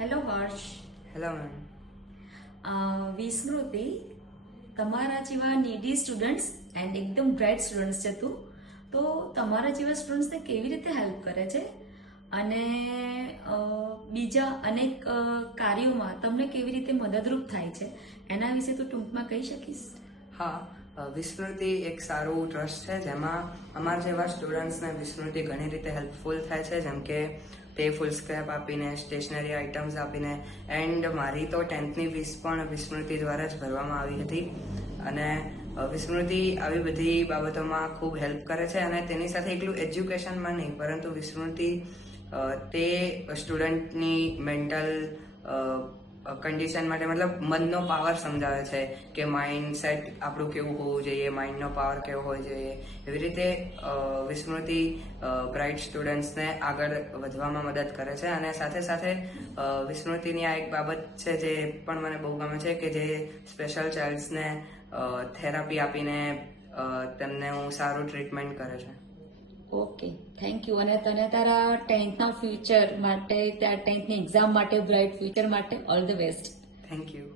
Hello Harsh. Hello ma'am. Vismriti, તમારા જેવા needy students and એકદમ બ્રાઇટ સ્ટુડન્ટ્સ છે તું, તો તમારા જેવા સ્ટુડન્ટ્સને કેવી રીતે હેલ્પ કરે છે અને બીજા અનેક કાર્યોમાં તમને કેવી રીતે મદદરૂપ થાય છે એના વિશે તું ટૂંકમાં કહી શકીશ? હા, વિસ્મૃતિ એક સારું ટ્રસ્ટ છે જેમાં અમારા જેવા સ્ટુડન્ટ્સને વિસ્મૃતિ ઘણી રીતે હેલ્પફુલ થાય છે, જેમ કે તે ફૂલ સ્ક્રેપ આપીને, સ્ટેશનરી આઇટમ્સ આપીને, એન્ડ મારી તો 10th ની ફીસ પણ વિસ્મૃતિ દ્વારા જ ભરવામાં આવી હતી. અને વિસ્મૃતિ આવી બધી બાબતોમાં ખૂબ હેલ્પ કરે છે અને તેની સાથે એકલું એજ્યુકેશનમાં નહીં, પરંતુ વિસ્મૃતિ તે સ્ટુડન્ટની મેન્ટલ કન્ડિશન માટે, મતલબ મનનો પાવર સમજાવે છે કે માઇન્ડ સેટ આપણું કેવું હોવું જોઈએ, માઇન્ડનો પાવર કેવો હોવો જોઈએ. એવી રીતે વિસ્મૃતિ બ્રાઇટ સ્ટુડન્ટ્સને આગળ વધવામાં મદદ કરે છે. અને સાથે સાથે વિસ્મૃતિની આ એક બાબત છે જે પણ મને બહુ ગમે છે, કે જે સ્પેશિયલ ચાઇલ્ડ્સને થેરાપી આપીને તેમને હું સારું ટ્રીટમેન્ટ કરે છે. Okay, thank you. અને તને તારા 10th ના ફ્યુચર માટે, ત્યાં 10th ની એક્ઝામ માટે, બ્રાઇટ ફ્યુચર માટે all the best. Thank you.